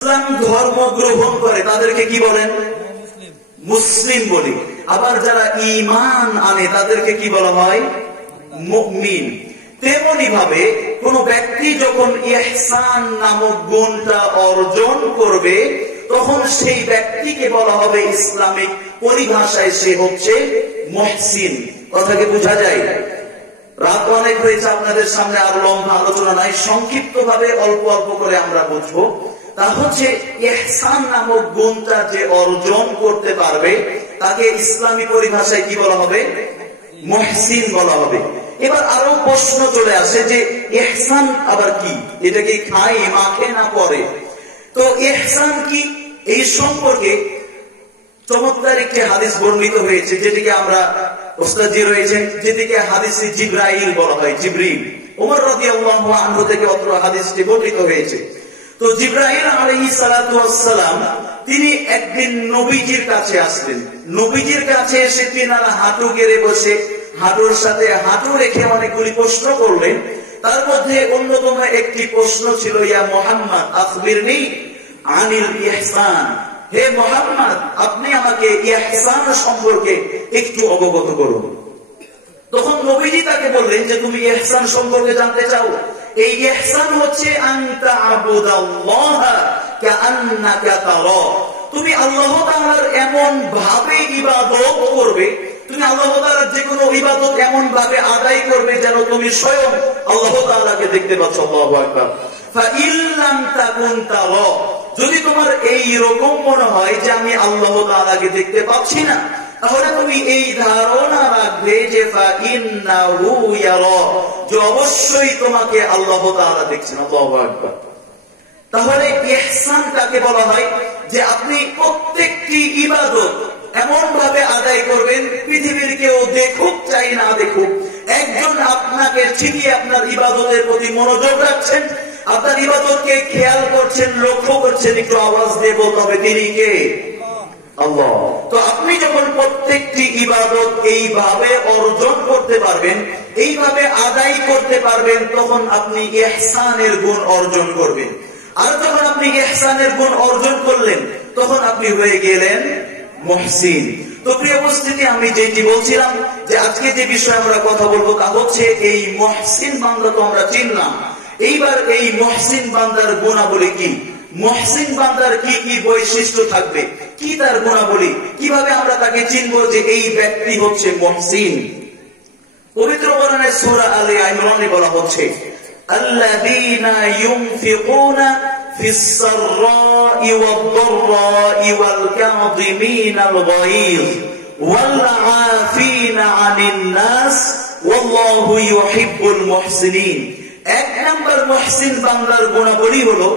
ইসলাম ধর্ম গ্রহণ করে তাদেরকে কি বলেন? মুসলিম বলি। আবার যারা ঈমান আনে তাদেরকে কি বলা হয়? মুমিন। তেমনি ভাবে কোন ব্যক্তি যখন ইহসান নামক গুণটা অর্জন করবে তখন সেই ব্যক্তিকে বলা হবে ইসলামিক পরিভাষায় সে হচ্ছে মুহসিন। কথাকে বোঝা যায়? রাত অনেক হয়েছে, আপনাদের সামনে আরো লম্বা আলোচনা নাই, সংক্ষিপ্ত ভাবে অল্প অল্প করে আমরা বুঝবো। তা হচ্ছে ইহসান নামক গুণটা যে অর্জন করতে পারবে তাকে ইসলামী পরিভাষায় কি বলা হবে? মুহসিন বলা হবে। এবার আরো প্রশ্ন চলে আসে যে ইহসান আবার কি? এটা কি খায় মাখে না পরে? তো ইহসান কি এই সম্পর্কে চমৎকার একটি হাদিস বর্ণিত হয়েছে, যেটিকে আমরা ওস্তাদজি রয়েছেন, যেটিকে হাদিসে জিবরাইল বলা হয়, জিবরিল। ওমর রাদিয়াল্লাহু আনহু থেকে অত্র হাদিসটি বর্ণিত হয়েছে। তো জিবরাইল আলাইহিস সালাতু ওয়াস সালাম তিনি একদিন নবীজির কাছে আসলেন। নবীজির কাছে এসে তিনারা হাঁটু গেড়ে বসে হাঁটুর সাথে হাঁটু রেখে অনেকগুলি প্রশ্ন করলেন। তার মধ্যে অন্যতম একটি প্রশ্ন ছিল, ইয়া মুহাম্মদ আখবিরনি আনিল ইহসান, হে মুহাম্মদ আপনি আমাকে ইহসান সম্পর্কে একটু অবগত করুন। তখন নবীজি তাকে বললেন যে তুমি ইহসান সম্পর্কে জানতে চাও? এই ইহসান হচ্ছে আনতা আবুদাল্লাহা কাআন্নাকা তারা, তুমি আল্লাহ তাআলার এমন ভাবে ইবাদত করবে, তুমি আল্লাহ তাআলার যে কোনো ইবাদত এমন ভাবে আদায় করবে যেন তুমি স্বয়ং আল্লাহ তাআলাকে দেখতে পাচ্ছ। আল্লাহু আকবার। ফাইল্লাম তাকুন তারা, যদি তোমার এই রকম মনে হয় যে আমি আল্লাহ তাআলাকে দেখতে পাচ্ছি না, তাহলে তুমি এই ধারণা রাখবে যে ফাইন্নাহু ইয়ারা, যে অবশ্যই তোমাকে আল্লাহ তাআলা দেখছেন। আল্লাহু আকবার। তাহলে ইহসান কাকে বলা হয়? যে আপনি প্রত্যেকটি ইবাদত এমন ভাবে আদায় করবেন পৃথিবীর কেউ দেখুক চাই না দেখুক, একজন আপনাকে ঠিকই আপনার ইবাদতের প্রতি মনোযোগ রাখছেন, আপনার ইবাদতকে খেয়াল করছেন, লক্ষ্য করছেন, একটু আওয়াজ দেব তবে তিনি কে? আল্লাহ। তো আপনি যখন প্রত্যেকটি ইবাদত এইভাবে অর্জন করতে পারবেন, এইভাবে আদায় করতে পারবেন, তখন আপনি ইহসানের গুণ অর্জন করবেন। আর যখন আপনি ইহসানের গুণ অর্জন করলেন তখন আপনি হয়ে গেলেন মুহসিন। তো প্রিয় উপস্থিতি, আমি যেটি বলছিলাম যে আজকে যে বিষয়ে আমরা কথা বলবো তা হচ্ছে এই মুহসিন বান্দা তো আমরা চিনলাম। এইবার এই মুহসিন বান্দার গুণাবলী কি, মুহসিন বান্দার কি কি বৈশিষ্ট্য থাকবে, কি তার গুণাবলী, কিভাবে আমরা তাকে চিনবো যে এই ব্যক্তি হচ্ছে মুহসিন। পবিত্র কোরআনের সূরা আলে ইমরানে বলা হচ্ছে আল্লাযীনা ইউনফিকুনা ফিস সাররাই ওয়াদ দাররাই ওয়াল কাযিমিনাল গায়য ওয়াল আফিনা আনিন নাস ওয়াল্লাহু ইউহিব্বুল মুহসিনিন। এক নাম্বার মুহসিন বান্দার গুণাবলী হলো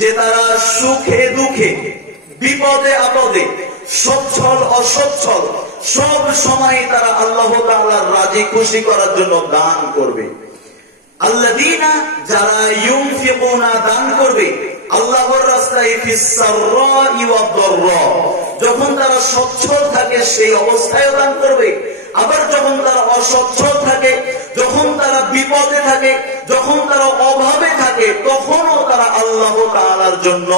যে তারা সুখে দুঃখে, বিপদে আপদে, সচ্ছল অসচ্ছল সব সময় তারা আল্লাহ তাআলার রাজি খুশি করার জন্য দান করবে। আল্লাযীনা, যারা ইউনফিকুনা, দান করবে আল্লাহর রাস্তায় ফিস সাররাই ওয়াদ দাররা, যখন তারা সচ্ছল থাকে সেই অবস্থায় দান করবে, আবার যখন তারা অসচ্ছল থাকে, যখন তারা বিপদে থাকে, যখন তারা অভাবে থাকে, তখনও তারা আল্লাহ তাআলার জন্য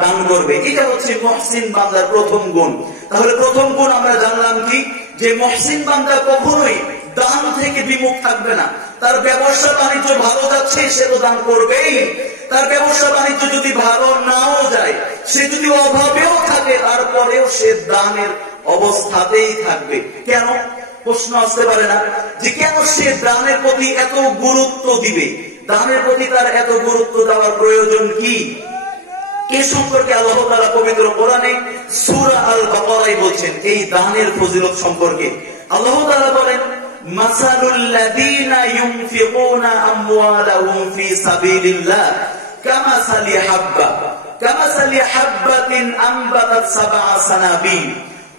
দান করবে। এটা হচ্ছে মুহসিন বান্দার প্রথম গুণ। তাহলে প্রথম গুণ আমরা জানলাম কি, যে মুহসিন বান্দা কখনোই দান থেকে বিমুখ থাকবে না। তার ব্যবসা বাণিজ্য ভালো যাচ্ছে সে তো দান করবেই, তার ব্যবসা বাণিজ্য যদি ভালো নাও যায়, সে যদি অভাবেও থাকে তারপরেও সে দানের অবস্থাতেই থাকবে। কেন? প্রশ্ন আসতে পারে না যে কেন সে দানের প্রতি এত গুরুত্ব দিবে, দানের প্রতি তার এত গুরুত্ব দেওয়ার প্রয়োজন কি? এ সম্পর্কে আল্লাহ তাআলা পবিত্র কোরআনে সূরা আল বাকারায় বলছেন এই দানের ফজিলত সম্পর্কে। আল্লাহ তাআলা বলেন মাসালুল লাযীনা ইউনফিকুনা আমওয়ালাহুম ফি সাবিলিল্লাহ কামাসালি হাববাতিন আনবাতাত সাবআ সানাবিল।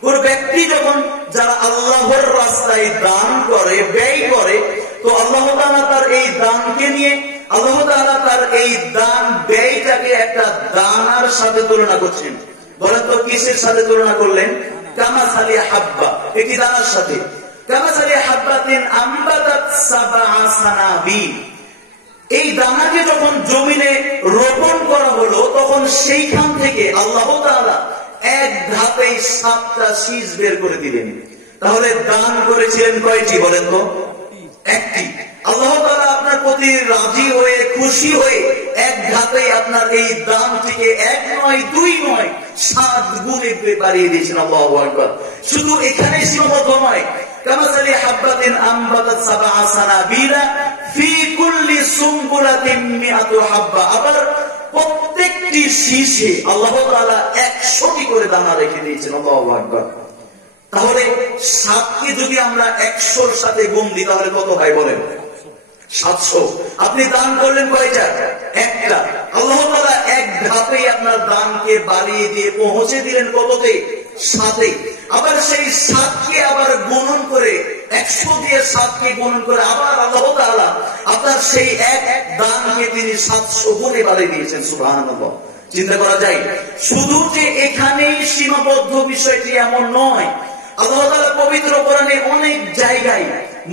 কোন ব্যক্তি যখন, যারা আল্লাহর রাস্তায় দান করে, ব্যয় করে, তো আল্লাহ তাআলা তার এই দানকে নিয়ে, আল্লাহ তাআলা তার এই দান ব্যয়টাকে একটা দানার সাথে তুলনা করছেন। বলেন তো কিসের সাথে তুলনা করলেন? কামাসালি হাব্বা, একটি দানার সাথে। কামাসালি হাব্বাতিন আনবাতাত সাবআ সানাবিল, এই দানাকে যখন জমিনে রোপণ করা হলো, তখন সেইখান থেকে আল্লাহ তাআলা এক ধাপেই 7টা শীষ বের করে দিলেন। তাহলে দান করেছিলেন কয়টি বলেন তো? একটি। আল্লাহ তাআলা আপনার প্রতি রাজি হয়ে, খুশি হয়ে এক ধাপেই আপনার এই দানটিকে 1 নয় 2 নয় 7 গুণে বাড়িয়ে দিয়েছেন। আল্লাহু আকবার। শুধু এখানেই সীমাবদ্ধ নয়। কামাসালি হাববাতিন আনবাতাত 7 সানাবিলা ফি কুল্লি সুমবুলাতিন মিআতু হাব্বা। আবার প্রত্যেকটি শীষে আল্লাহ তাআলা 100টি করে দানা রেখে দিয়েছেন। আল্লাহু আকবার। তাহলে 7কে যদি আমরা 100-র সাথে গুণ দিই তাহলে কত হয় বলেন? 700। আপনি দান করলেন কয়টা? একটা। আল্লাহ তাআলা এক ধাপেই আপনার দানকে বাড়িয়ে দিয়ে পৌঁছে দিলেন কততে? 7-এ। আবার সেই 7কে আবার গুণন করে 100 দিয়ে 7কে গুণন করে আবার আল্লাহ তাআলা আপনার সেই এক দানকে তিনি 700 গুণে বাড়িয়ে দিয়েছেন। সুবহানাল্লাহ। চিন্তা করা যায়। শুধু যে এখানেই সীমাবদ্ধ বিষয়টি এমন নয়। আল্লাহ তাআলা পবিত্র কোরআনে অনেক জায়গায়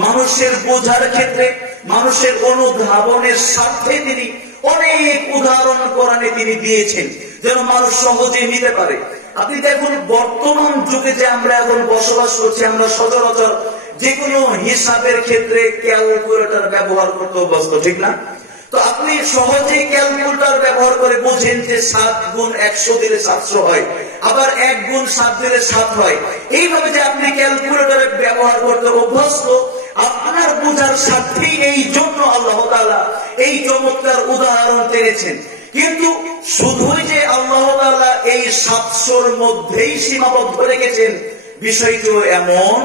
মানুষের বোঝার ক্ষেত্রে, মানুষের অনুধাবনের স্বার্থে তিনি অনেক উদাহরণ কোরআনে তিনি দিয়েছেন, যেন মানুষ সহজে নিতে পারে। আপনি দেখুন বর্তমান যুগে যে আমরা এখন বসবাস করছি, আমরা সচরাচর যে কোনো হিসাবের ক্ষেত্রে ক্যালকুলেটর ব্যবহার করতে অভ্যস্ত, ঠিক না? তো আপনি সহজেই ক্যালকুলেটর ব্যবহার করে বোঝেন যে 7 গুণ 100 দিলে 700 হয়, আবার 1 গুণ 7 দিলে 7 হয়। এইভাবে যে আপনি ক্যালকুলেটর ব্যবহার করতে অভ্যস্ত, আপনার বোঝার স্বার্থেই এই জন্য আল্লাহ তাআলা এই চমৎকার উদাহরণ টেনেছেন। কিন্তু শুধুই যে আল্লাহ তাআলা এই 700-র মধ্যেই সীমাবদ্ধ রেখেছেন বিষয়টিও এমন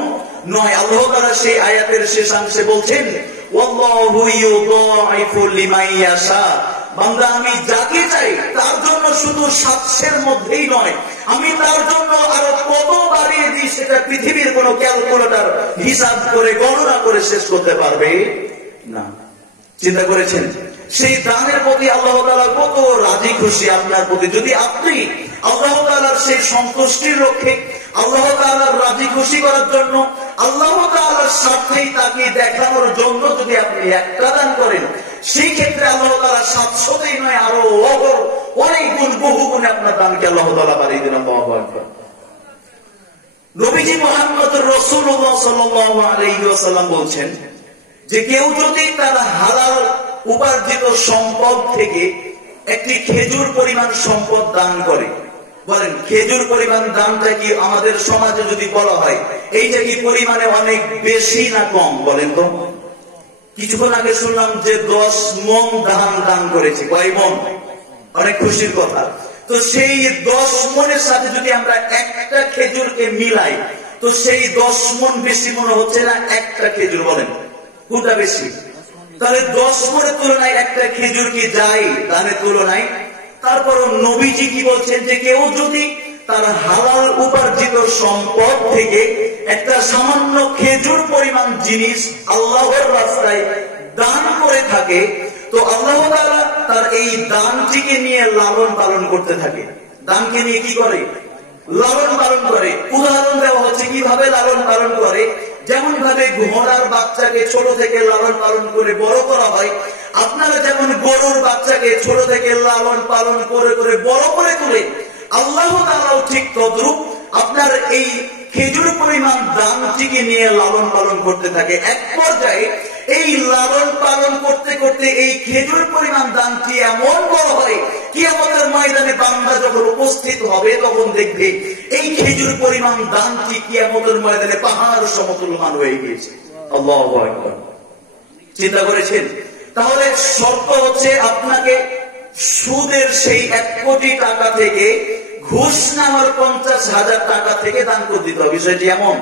নয়। আল্লাহ তাআলা সেই আয়াতের শেষাংশে বলছেন, ওয়াল্লাহু ইউদাইফু লিমান ইয়াশা। বান্দা, আমি যাকে চাই তার জন্য শুধু 700-র মধ্যেই নয়, আমি তার জন্য আরো কত বাড়িয়ে দিই সেটা পৃথিবীর কোন ক্যালকুলেটর হিসাব করে গণনা করে শেষ করতে পারবে না। চিন্তা করেছেন সেই দানের প্রতি আল্লাহ তাআলা কত রাজি খুশি আপনার প্রতি। যদি আপনি আল্লাহ তাআলার সেই সন্তুষ্টির লক্ষ্যে, আল্লাহ তাআলার রাজি খুশি করার জন্য, আল্লাহ তাআলার স্বার্থেই তাকে দেখানোর জন্য যদি আপনি একটা দান করেন, সেই ক্ষেত্রে আল্লাহ তাআলা 700তেই নয় আরো অনেক গুণ, বহু গুণে আপনার দানকে আল্লাহ তাআলা বাড়িয়ে দেন। আল্লাহু আকবার। নবীজি মুহাম্মদ রাসূলুল্লাহ সাল্লাল্লাহু আলাইহি ওয়াসাল্লাম বলছেন যে কেউ যদি তার হালাল উপার্জিত সম্পদ থেকে একটি খেজুর পরিমাণ সম্পদ দান করে, বলেন খেজুর পরিমাণ দামটা কি আমাদের সমাজে যদি বলা হয় এইটা কি পরিমাণে অনেক বেশি না কম বলেন তো? কিছুক্ষণ আগে শুনলাম যে 10 মণ ধান দান করেছে। কয় মণ? অনেক খুশির কথা। তো সেই 10 মণের সাথে যদি আমরা একটা খেজুরকে মিলাই, তো সেই 10 মণ বেশি মনে হচ্ছে না একটা খেজুর? বলেন কোনটা বেশি? তাহলে 10 মণের তুলনায় একটা খেজুর কি যায় দানের তুলনায়? তারপর নবীজি কি বলছেন যে কেউ যদি তার হালাল উপার্জিত সম্পদ থেকে একটা সামান্য খেজুর পরিমাণ জিনিস আল্লাহর রাস্তায় দান করে থাকে, তো আল্লাহ তাআলা তার এই দানটিকে নিয়ে লালন পালন করতে থাকে। দানকে নিয়ে কি করে? লালন পালন করে। উদাহরণ দেওয়া হচ্ছে কিভাবে লালন পালন করে। যেমন ভাবে ঘোড়ার বাচ্চাকে ছোট থেকে লালন পালন করে বড় করা হয়, আপনারা যেমন গরুর বাচ্চাকে ছোট থেকে লালন পালন করে করে বড় করে তোলে, আল্লাহ তাআলাও ঠিক তদ্রূপ আপনার এই খেজুর পরিমাণ দানটিকে নিয়ে লালন পালন করতে থাকে। এক পর্যায়ে এই লালন পালন করতে করতে এই খেজুর পরিমাণ দানটি এমন বড় হয়, কিয়ামতের ময়দানে বান্দা যখন উপস্থিত হবে তখন দেখবে এই খেজুর পরিমাণ দানটি কিয়ামতের ময়দানে পাহাড় সমতুল্যমান হয়ে গিয়েছে। আল্লাহু আকবার। চিন্তা করেছেন? তাহলে শর্ত হচ্ছে আপনাকে সুদের সেই 1 কোটি টাকা থেকে ঘুষ নেওয়ার 50,000 টাকা থেকে দান করে দিতে হবে, বিষয়টি এমন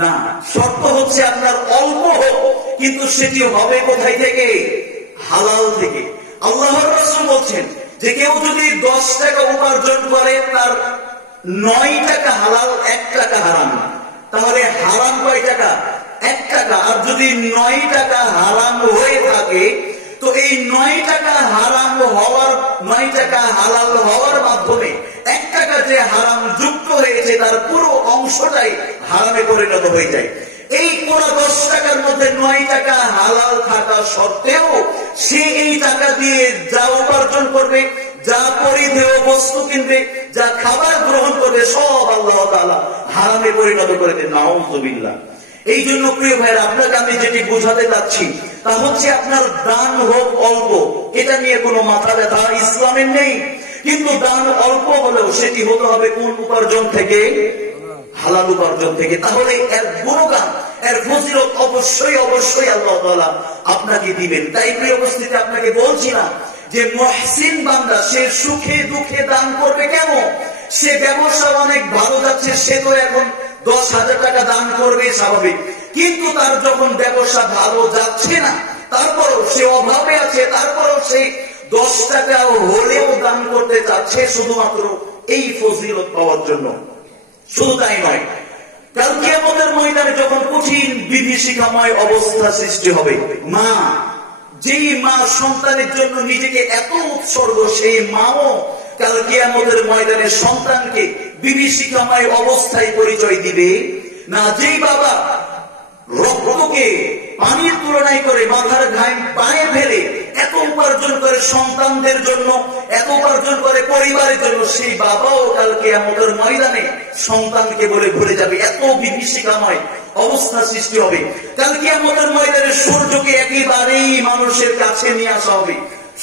না। শর্ত হচ্ছে আপনার অল্প হোক, কিন্তু সেটি হবে কোথায় থেকে? হালাল থেকে। আল্লাহর রাসূল বলছেন যে কেউ যদি 10 টাকা উপার্জন করে, তার 9 টাকা হালাল, 1 টাকা হারাম। তাহলে হারাম কয় টাকা? 1 টাকা। আর যদি 9 টাকা হারাম হয়ে থাকে, তো এই 9 টাকা হারাম হওয়ার, 9 টাকা হালাল হওয়ার মাধ্যমে 1 টাকা যে হারাম যুক্ত হয়েছে তার পুরো অংশটাই হারামে পরিণত হয়ে যায়। এই ওরা 10 টাকার মধ্যে 9 টাকা হালাল থাকা সত্ত্বেও সে এই টাকা দিয়ে যা উপার্জন করবে, যা পরিধেয় বস্তু কিনবে, যা খাবার গ্রহণ করবে, সব আল্লাহ তাআলা হারামে পরিণত করে দেন। নাউযুবিল্লাহ। এই জন্য প্রিয় ভাইরা, আপনাকে আমি যেটি বোঝাতে চাচ্ছি তা হচ্ছে, আপনার দান হোক অল্প, এটা নিয়ে কোনো মাথা ব্যথা ইসলামের নেই। কিন্তু দান অল্প হলেও সেটি হতে হবে কোন উপার্জন থেকে? হালাল উপার্জন থেকে। তাহলে এর গুণগান, এর ফজিলত অবশ্যই অবশ্যই আল্লাহ তাআলা আপনাকে দিবেন। তাই প্রিয় উপস্থিতি, আপনাকে বলছি না যে মুহসিন বান্দা সে সুখে দুঃখে দান করবে কেন? সে ব্যবসা অনেক ভালো যাচ্ছে, সে তো এখন 10,000 টাকা দান করবে, স্বাভাবিক। কিন্তু তার যখন ব্যবসা ভালো যাচ্ছে না, তারপরও সে অভাবে আছে, তারপরও সে 10 টাকা হলেও দান করতে চাচ্ছে, শুধুমাত্র এই ফজিলত পাওয়ার জন্য। শুধু তাই নয়, কাল কিয়ামতের ময়দানে যখন কঠিন বিভীষিকাময় অবস্থা সৃষ্টি হবে, মা, যেই মা সন্তানের জন্য নিজেকে এত উৎসর্গ, সেই মাও কাল কিয়ামতের ময়দানে সন্তানকে বিভীষিকাময় অবস্থায় পরিচয় দিবে না। যেই বাবা রক্তকে পানির তুলনায় করে মাথার ঘাম পায়ে ফেলে এত উপার্জন করে সন্তানদের জন্য, এত উপার্জন করে পরিবারের জন্য, সেই বাবাও কাল কিয়ামতের ময়দানে সন্তানকে বলে ভুলে যাবে। এত বিভীষিকাময় অবস্থা সৃষ্টি হবে। কাল কিয়ামতের ময়দানে সূর্যকে একেবারেই মানুষের কাছে নিয়ে আসা হবে।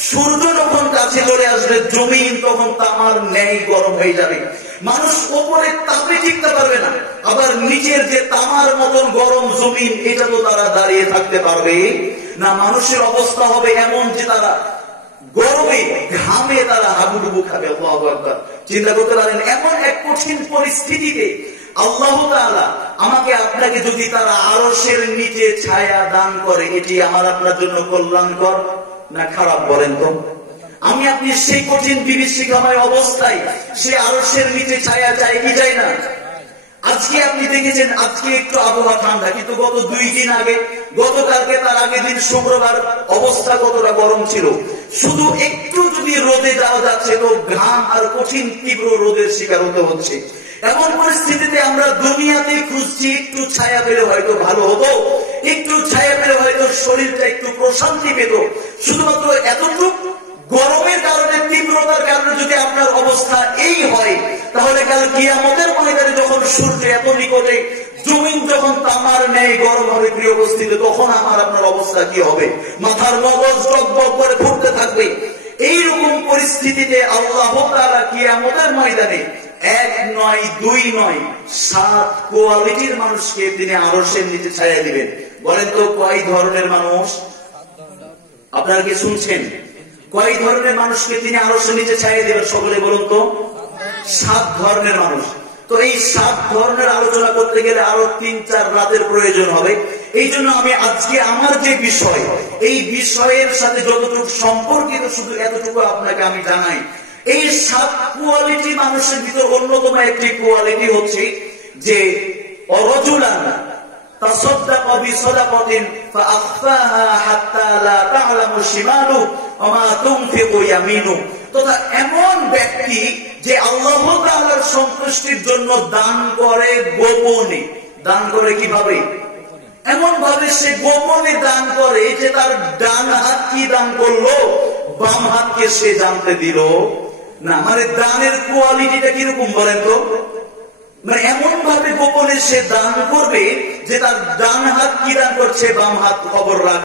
সূর্য যখন কাছে চলে আসবে, জমিন তখন তামার ন্যায় গরম হয়ে যাবে। মানুষ ওপরে তাপে টিকতে পারবে না, আবার নিচের যে তামার মতন গরম জমিন, এটা তো তারা দাঁড়িয়ে থাকতে পারবে না। মানুষের অবস্থা হবে এমন যে তারা গরমে ঘামে তারা হাবুডুবু খাবে। আল্লাহু আকবার। চিন্তা করতে পারেন, এমন এক কঠিন পরিস্থিতিতে আল্লাহ তাআলা আমাকে আপনাকে যদি তারা আরশের নিচে ছায়া দান করে, এটি আমার আপনার জন্য কল্যাণকর না খারাপ? বলেন তো। আমি আপনি সেই কঠিন বিভীষিকাময় অবস্থায় সে আরশের নিচে ছায়া চাই কি চাই না? আজকে আপনি দেখেছেন, আজকে একটু আবহাওয়া ঠান্ডা, কিন্তু গত 2 দিন আগে, গতকালকে তার আগের দিন শুক্রবার অবস্থা কতটা গরম ছিল। শুধু একটু যদি রোদে যাওয়া যাচ্ছে তো ঘাম আর কঠিন তীব্র রোদের শিকার হতে হচ্ছে। এমন পরিস্থিতিতে আমরা দুনিয়াতে খুঁজছি একটু ছায়া পেলে হয়তো ভালো হতো, একটু ছায়া পেলে হয়তো শরীরটা একটু প্রশান্তি পেত। শুধুমাত্র এতটুকু গরমের কারণে, তীব্রতার কারণে যদি আপনার অবস্থা এই হয়, তাহলে কাল কিয়ামতের ময়দানে যখন সূর্য এত নিকটে, জমিন যখন তামার ন্যায় গরম হবে, প্রিয় উপস্থিতি, তখন আমার আপনার অবস্থা কি হবে? মাথার মগজ টকবক করে ফুটতে থাকবে। এইরকম পরিস্থিতিতে আল্লাহ তাআলা কিয়ামতের ময়দানে 1 নয় 2 নয় 7 কোয়ালিটির মানুষকে তিনি আরশের নিচে ছায়া দিবেন। বলেন তো কয় ধরনের মানুষ? আপনারা কি শুনছেন? কয় ধরনের মানুষকে তিনি আরশের নিচে ছায়া দিবেন? সকলে বলুন তো। 7 ধরনের মানুষ। তো এই 7 ধরনের আলোচনা করতে গেলে আরো 3-4 রাতের প্রয়োজন হবে। এই জন্য আমি আজকে আমার যে বিষয়, এই বিষয়ের সাথে যতটুকু সম্পর্কিত শুধু এতটুকু আপনাকে আমি জানাই। এই 7 কোয়ালিটি মানুষের ভিতর অন্যতম একটি কোয়ালিটি হচ্ছে যে রাজুলান তাসাদদাকা বিসাদাকাতিন ফাআখফাহা হাত্তা লা তা'লামু শিমালুহু ওয়া মা তুনফিকু ইয়ামিনুহু। তথা এমন ব্যক্তি যে আল্লাহ তাআলার সন্তুষ্টির জন্য দান করে গোপনে। দান করে কিভাবে? এমন ভাবে সে গোপনে দান করে যে তার ডান হাত কি দান করলো, বাম হাতকে সে জানতে দিল না। মানে দানের কোয়ালিটিটা কিরকম বলেন তো? মানে এমন ভাবে গোপনে সে দান করবে যে তার ডান হাত কি দান করছে, বাম হাত খবর রাখবে।